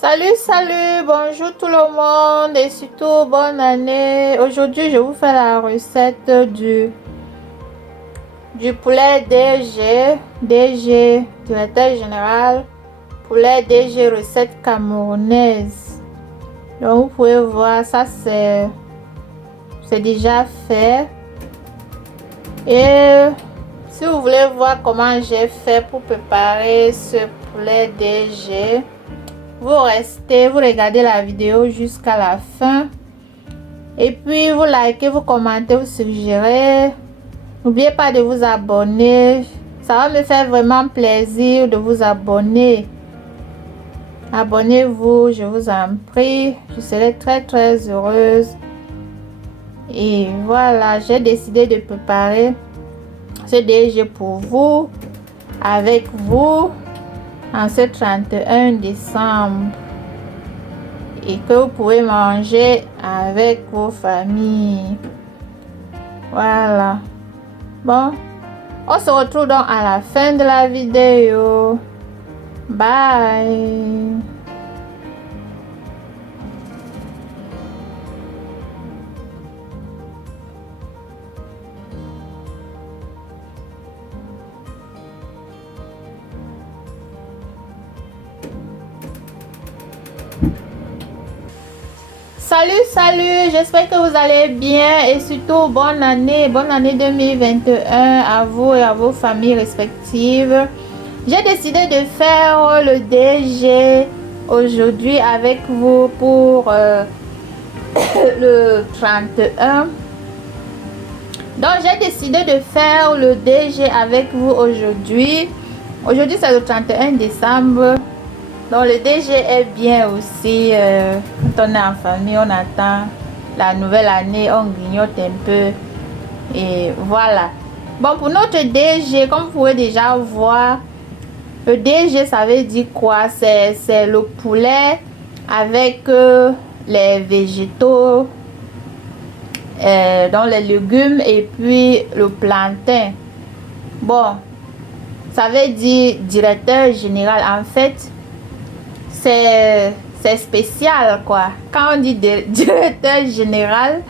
Salut, salut, bonjour tout le monde et surtout bonne année. Aujourd'hui, je vous fais la recette du poulet DG, directeur général, poulet DG recette camerounaise. Donc, vous pouvez voir, ça c'est déjà fait. Et si vous voulez voir comment j'ai fait pour préparer ce poulet DG, vous regardez la vidéo jusqu'à la fin. Et puis, vous likez, vous commentez, vous suggérez. N'oubliez pas de vous abonner. Ça va me faire vraiment plaisir de vous abonner. Abonnez-vous, je vous en prie. Je serai très heureuse. Et voilà, j'ai décidé de préparer ce DG pour vous, avec vous, en ce 31 décembre. Et que vous pouvez manger avec vos familles. Voilà. Bon, on se retrouve donc à la fin de la vidéo. Bye. Salut, j'espère que vous allez bien et surtout bonne année 2021 à vous et à vos familles respectives. J'ai décidé de faire le DG aujourd'hui avec vous pour le 31. Donc j'ai décidé de faire le DG avec vous aujourd'hui. Aujourd'hui c'est le 31 décembre. Donc le DG est bien aussi. Quand on est en famille, on attend la nouvelle année, on grignote un peu. Et voilà. Bon, pour notre DG, comme vous pouvez déjà voir, le DG ça veut dire quoi? C'est le poulet avec les végétaux, dans les légumes et puis le plantain. Bon, ça veut dire directeur général. En fait, c'est spécial quoi. Quand on dit directeur général,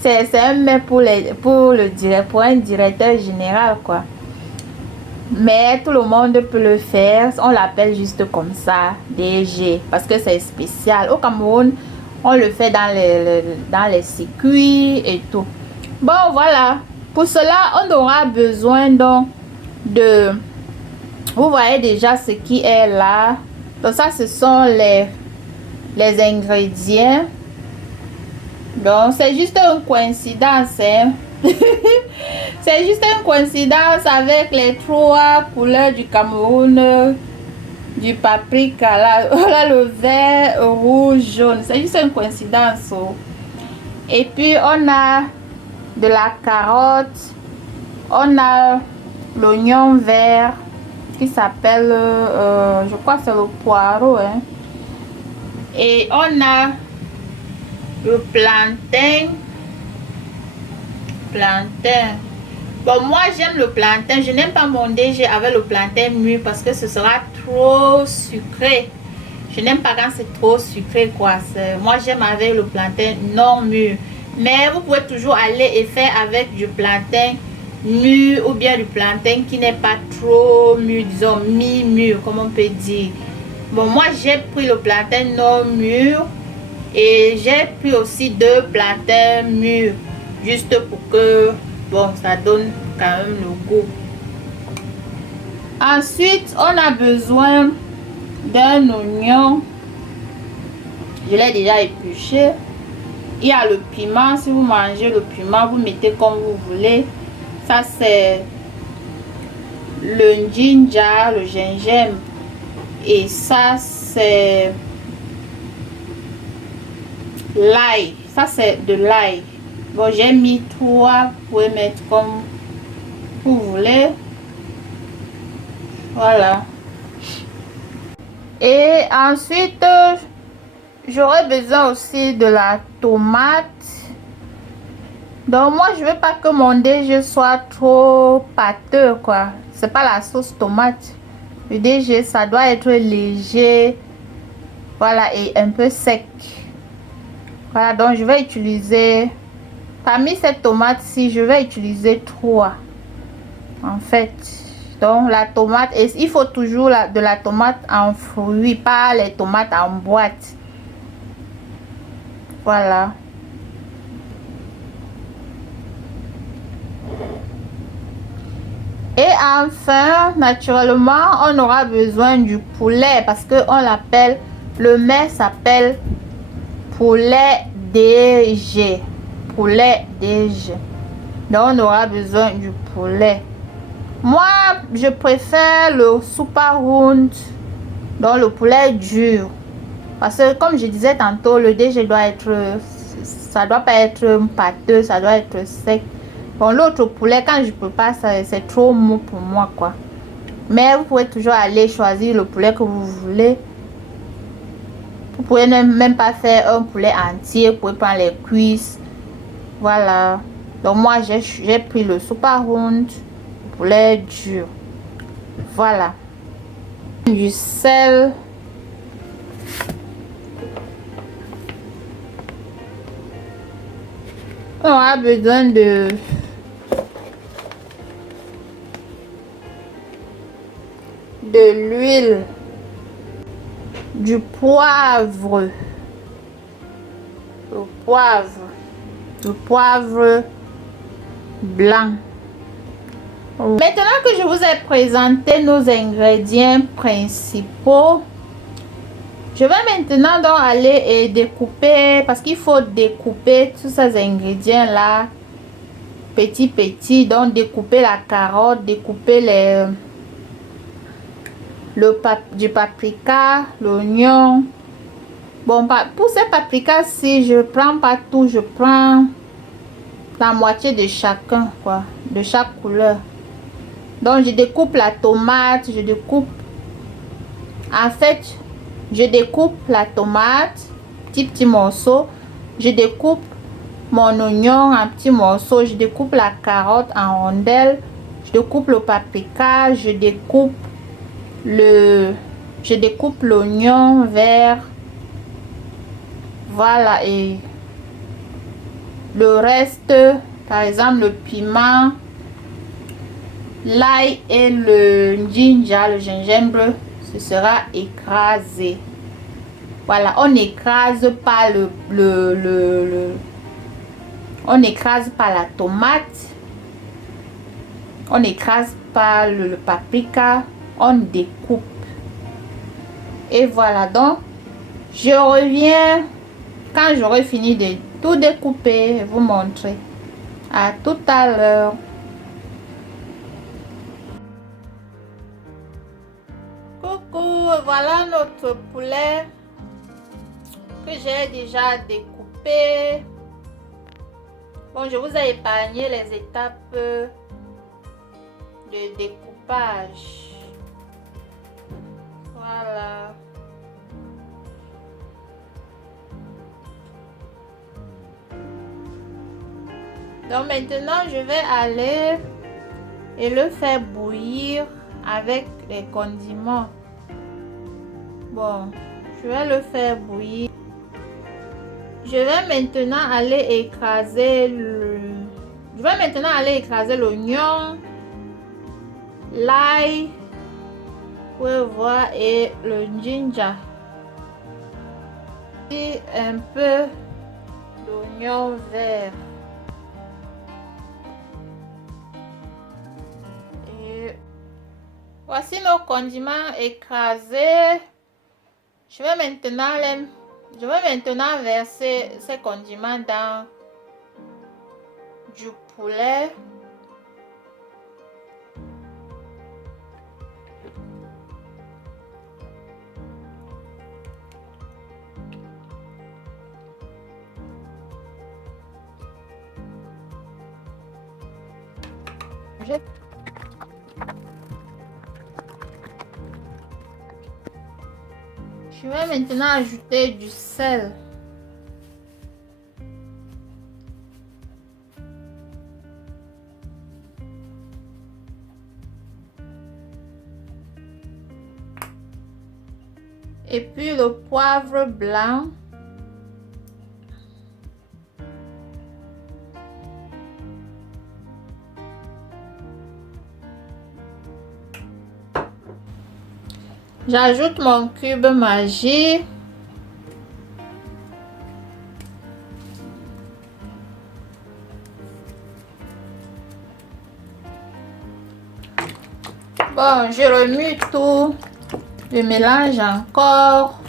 c'est un mets pour un directeur général quoi. Mais tout le monde peut le faire. On l'appelle juste comme ça, DG, parce que c'est spécial. Au Cameroun, on le fait dans les circuits et tout. Bon voilà, pour cela on aura besoin donc de, vous voyez déjà ce qui est là. Donc ça ce sont les ingrédients. Donc c'est juste une coïncidence hein? C'est juste une coïncidence avec les trois couleurs du Cameroun, du paprika là, là le vert, rouge, jaune. C'est juste une coïncidence oh. Et puis on a de la carotte, on a l'oignon vert qui s'appelle je crois que c'est le poireau hein? Et on a le plantain. Bon, moi j'aime le plantain. Je n'aime pas mon DG avec le plantain mûr parce que ce sera trop sucré. Je n'aime pas quand c'est trop sucré quoi. Moi j'aime avec le plantain non mûr. Mais vous pouvez toujours aller et faire avec du plantain mûr ou bien du plantain qui n'est pas trop mûr, disons mi-mûr comme on peut dire. Bon, moi j'ai pris le plantain non mûr et j'ai pris aussi 2 plantains mûrs, juste pour que bon ça donne quand même le goût. Ensuite on a besoin d'un oignon, je l'ai déjà épluché. Il y a le piment, si vous mangez le piment vous mettez comme vous voulez. Ça c'est le ginger, le gingembre, et ça c'est l'ail. Ça c'est de l'ail. Bon, j'ai mis 3, vous pouvez mettre comme vous voulez. Voilà. Et ensuite, j'aurai besoin aussi de la tomate. Donc moi, je veux pas que mon DG soit trop pâteux quoi. C'est pas la sauce tomate. Le DG, ça doit être léger. Voilà, et un peu sec. Voilà, donc je vais utiliser, parmi cette tomate-ci, je vais utiliser 3. En fait, donc la tomate, et il faut toujours de la tomate en fruits, pas les tomates en boîte. Voilà. Et enfin, naturellement, on aura besoin du poulet parce que on l'appelle, le mets s'appelle poulet DG. Poulet DG. Donc, on aura besoin du poulet. Moi, je préfère le super round, donc le poulet dur. Parce que, comme je disais tantôt, le DG doit être, ça doit pas être pâteux, ça doit être sec. Bon, l'autre poulet, quand je peux pas, c'est trop mou pour moi, quoi. Mais vous pouvez toujours aller choisir le poulet que vous voulez. Vous pouvez même pas faire un poulet entier, vous pouvez prendre les cuisses. Voilà. Donc moi, j'ai pris le super round, poulet dur. Voilà. Du sel. On aura besoin de l'huile, du poivre, le poivre blanc. Maintenant que je vous ai présenté nos ingrédients principaux, je vais maintenant donc aller et découper, parce qu'il faut découper tous ces ingrédients là petit. Donc découper la carotte, découper du paprika, l'oignon. Bon, pour ces paprikas, si je prends pas tout, je prends la moitié de chacun, quoi, de chaque couleur. Donc je découpe la tomate, en fait, je découpe la tomate petits morceaux, je découpe mon oignon en petits morceaux, je découpe la carotte en rondelles, je découpe le paprika, je découpe l'oignon vert. Voilà, et le reste, par exemple le piment, l'ail et le gingembre, ce sera écrasé. Voilà, on n'écrase pas on n'écrase pas la tomate, on n'écrase pas le paprika, on découpe. Et voilà, donc je reviens quand j'aurai fini de tout découper et vous montrer. À tout à l'heure. Coucou, voilà notre poulet que j'ai déjà découpé. Bon, je vous ai épargné les étapes de découpage. Voilà. Donc maintenant, je vais aller et le faire bouillir avec les condiments. Bon, je vais le faire bouillir. Je vais maintenant aller écraser l'oignon, l'ail, vous pouvez voir, et le ginger. Et un peu d'oignon vert. Et voici nos condiments écrasés. Je vais maintenant verser ces condiments dans du poulet. Je vais maintenant ajouter du sel. Et puis le poivre blanc. J'ajoute mon cube Maggi. Bon, je remue tout. Je mélange encore.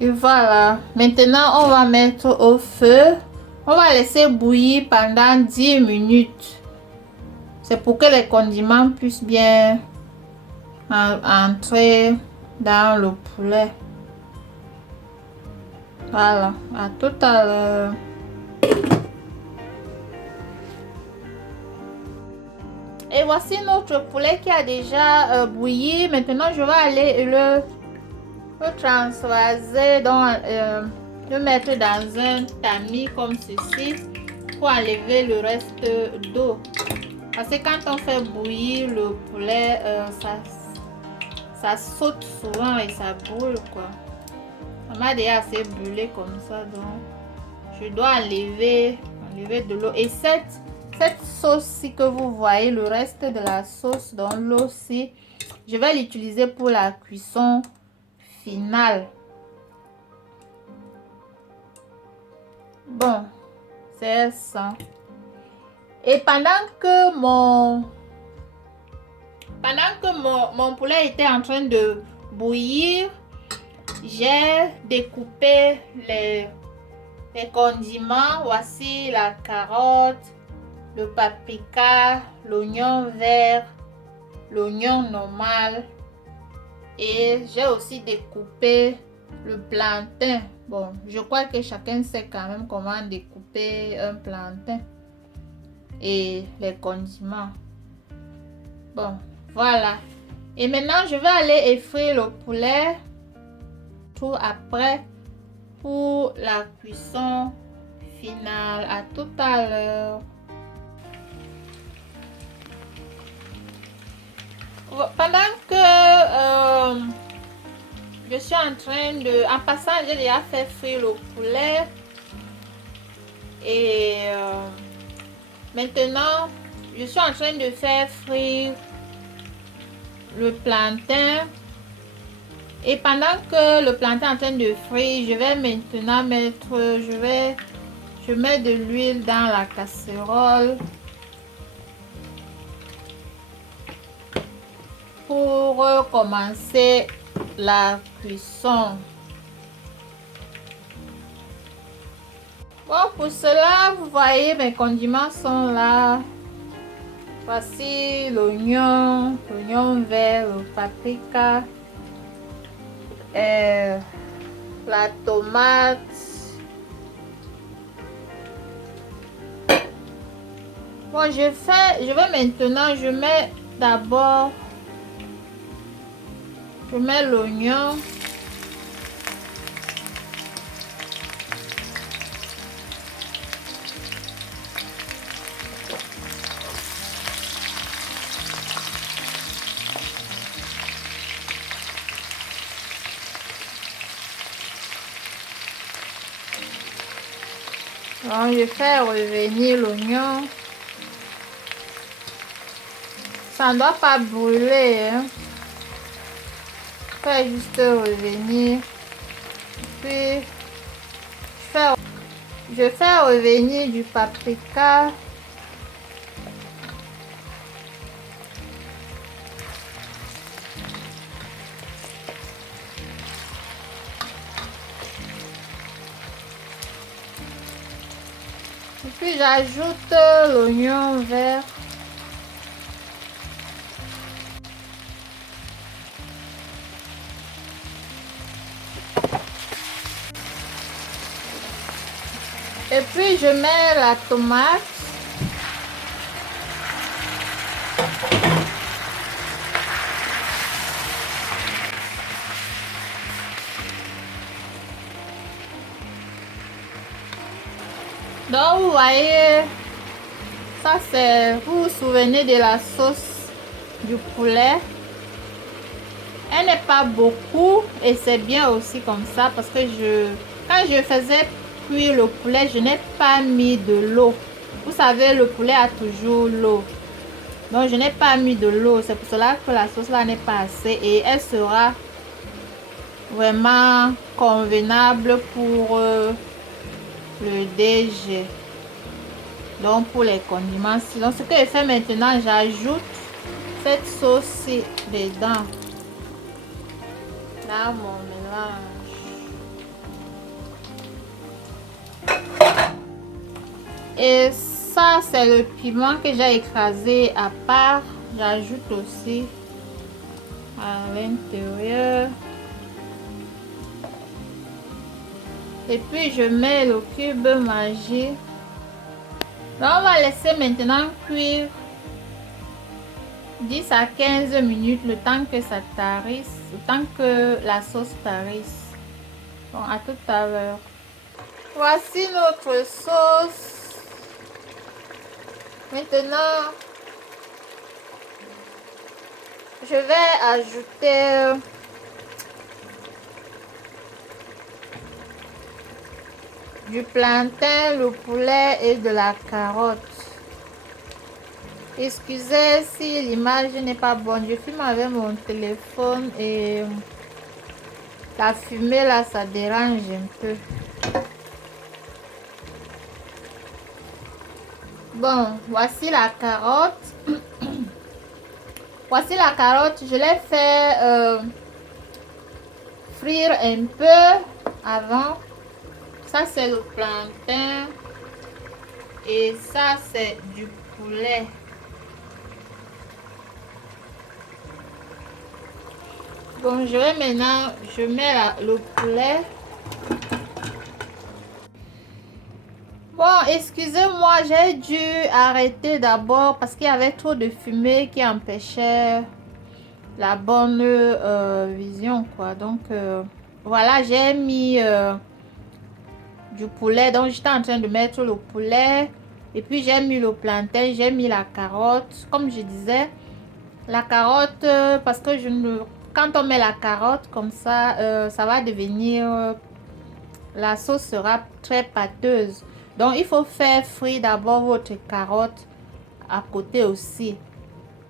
Et voilà. Maintenant, on va mettre au feu. On va laisser bouillir pendant 10 minutes. C'est pour que les condiments puissent bien entrer dans le poulet. Voilà. À tout à l'heure. Et voici notre poulet qui a déjà bouilli. Maintenant, je vais aller le transvaser, le mettre dans un tamis comme ceci pour enlever le reste d'eau. Parce que quand on fait bouillir le poulet, ça saute souvent et ça brûle quoi. Ça m'a déjà assez brûlé comme ça, donc je dois enlever de l'eau. Et cette sauce-ci que vous voyez, le reste de la sauce dans l'eau-ci, je vais l'utiliser pour la cuisson finale. Bon, c'est ça. Et pendant que mon poulet était en train de bouillir, j'ai découpé les condiments. Voici la carotte, le paprika, l'oignon vert, l'oignon normal. Et j'ai aussi découpé le plantain. Bon, je crois que chacun sait quand même comment découper un plantain. Et les condiments. Bon, voilà. Et maintenant, je vais aller effrire le poulet tout après pour la cuisson finale. À tout à l'heure. Pendant que je suis en train de... En passant, j'ai déjà fait frire le poulet. Et maintenant, je suis en train de faire frire le plantain. Et pendant que le plantain est en train de frire, je vais maintenant mettre... Je mets de l'huile dans la casserole. Pour commencer la cuisson. Bon, pour cela, vous voyez, mes condiments sont là. Voici l'oignon vert, le paprika, la tomate. Bon, je vais maintenant, je mets d'abord... Je mets l'oignon. Donc, je fais revenir l'oignon. Ça ne doit pas brûler, hein. Fais juste revenir. Puis je fais revenir du paprika. Et puis j'ajoute l'oignon vert. Et puis je mets la tomate. Donc vous voyez, Ça c'est, vous vous souvenez de la sauce du poulet. Elle n'est pas beaucoup et c'est bien aussi comme ça parce que quand je faisais cuire le poulet, je n'ai pas mis de l'eau. Vous savez, le poulet a toujours l'eau. Donc je n'ai pas mis de l'eau. C'est pour cela que la sauce là n'est pas assez et elle sera vraiment convenable pour le DG. Donc pour les condiments. Donc ce que je fais maintenant, j'ajoute cette sauce-ci dedans. Là, mon mélange. Et ça, c'est le piment que j'ai écrasé à part. J'ajoute aussi à l'intérieur. Et puis, je mets le cube Maggi. Donc, on va laisser maintenant cuire 10 à 15 minutes, le temps que ça tarisse, le temps que la sauce tarisse. Bon, à tout à l'heure. Voici notre sauce. Maintenant, je vais ajouter du plantain, le poulet et de la carotte. Excusez si l'image n'est pas bonne. Je filme avec mon téléphone et la fumée là, ça dérange un peu. Bon, voici la carotte. Voici la carotte. Je l'ai fait frire un peu avant. Ça, c'est le plantain. Et ça, c'est du poulet. Bon, je vais maintenant, je mets le poulet. Bon, excusez-moi, j'ai dû arrêter d'abord parce qu'il y avait trop de fumée qui empêchait la bonne vision, quoi. Donc, voilà, j'ai mis du poulet. Donc, j'étais en train de mettre le poulet. Et puis, j'ai mis le plantain, j'ai mis la carotte. Comme je disais, la carotte, parce que quand on met la carotte comme ça, ça va devenir... la sauce sera très pâteuse. Donc, il faut faire frire d'abord votre carotte à côté aussi.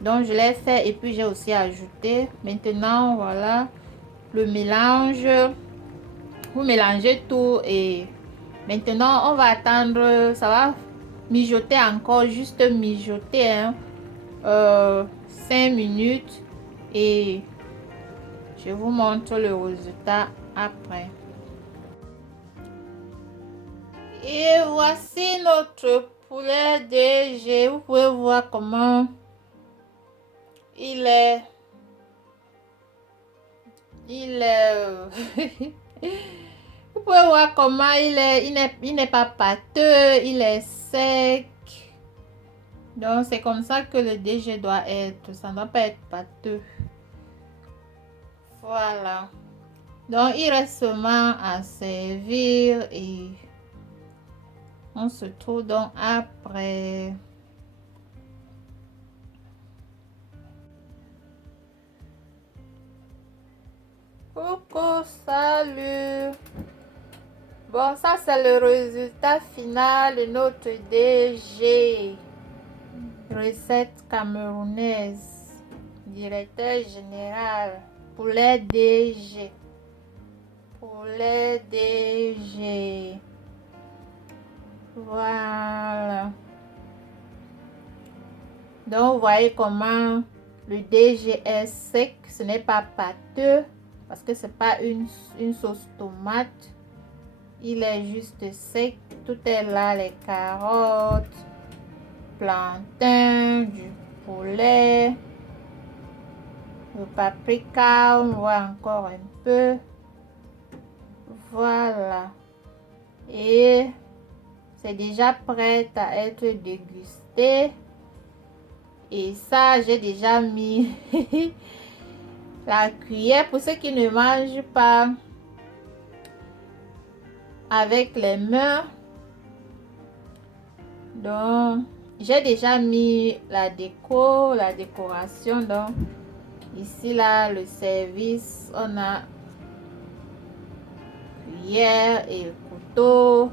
Donc, je l'ai fait et puis j'ai aussi ajouté. Maintenant, voilà, le mélange. Vous mélangez tout et maintenant, on va attendre. Ça va mijoter encore, juste mijoter, hein, 5 minutes. Et je vous montre le résultat après. Et voici notre poulet DG. Vous pouvez voir comment il est. Vous pouvez voir comment il est. Il n'est pas pâteux, il est sec. Donc c'est comme ça que le DG doit être. Ça ne doit pas être pâteux. Voilà. Donc il reste seulement à servir et on se trouve donc après. Coucou, salut. Bon, ça c'est le résultat final de notre DG. Recette camerounaise. Directeur général. Poulet DG. Poulet DG. Voilà. Donc, vous voyez comment le DG est sec. Ce n'est pas pâteux. Parce que c'est pas une sauce tomate. Il est juste sec. Tout est là. Les carottes. Plantain. Du poulet. Le paprika. On voit encore un peu. Voilà. Et c'est déjà prêt à être dégusté. Et ça, j'ai déjà mis la cuillère pour ceux qui ne mangent pas avec les mains. Donc, j'ai déjà mis la décoration. Donc, ici, là, le service, on a cuillère et le couteau.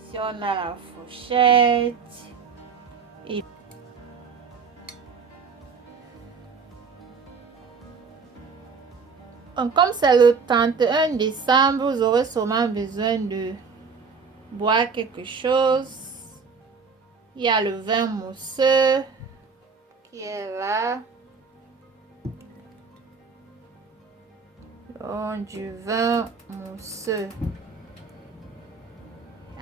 Ici, on a la fourchette. Et comme c'est le 31 décembre, vous aurez sûrement besoin de boire quelque chose. Il y a le vin mousseux qui est là. Donc, du vin mousseux.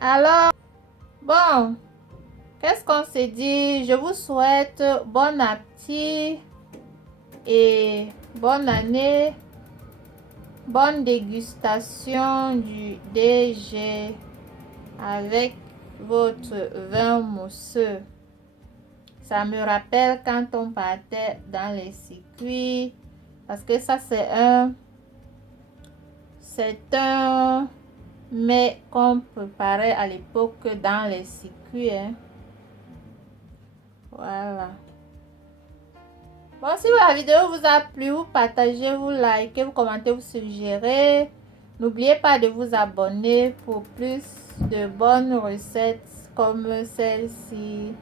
Alors, bon, qu'est-ce qu'on s'est dit? Je vous souhaite bon appétit et bonne année. Bonne dégustation du DG avec votre vin mousseux. Ça me rappelle quand on partait dans les circuits, parce que ça c'est un mets qu'on préparait à l'époque dans les circuits. Hein. Voilà. Bon, si la vidéo vous a plu, vous partagez, vous likez, vous commentez, vous suggérez. N'oubliez pas de vous abonner pour plus de bonnes recettes comme celle-ci.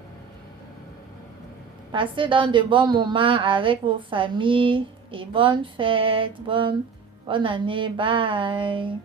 Passez dans de bons moments avec vos familles et bonne fête, bonne année. Bye.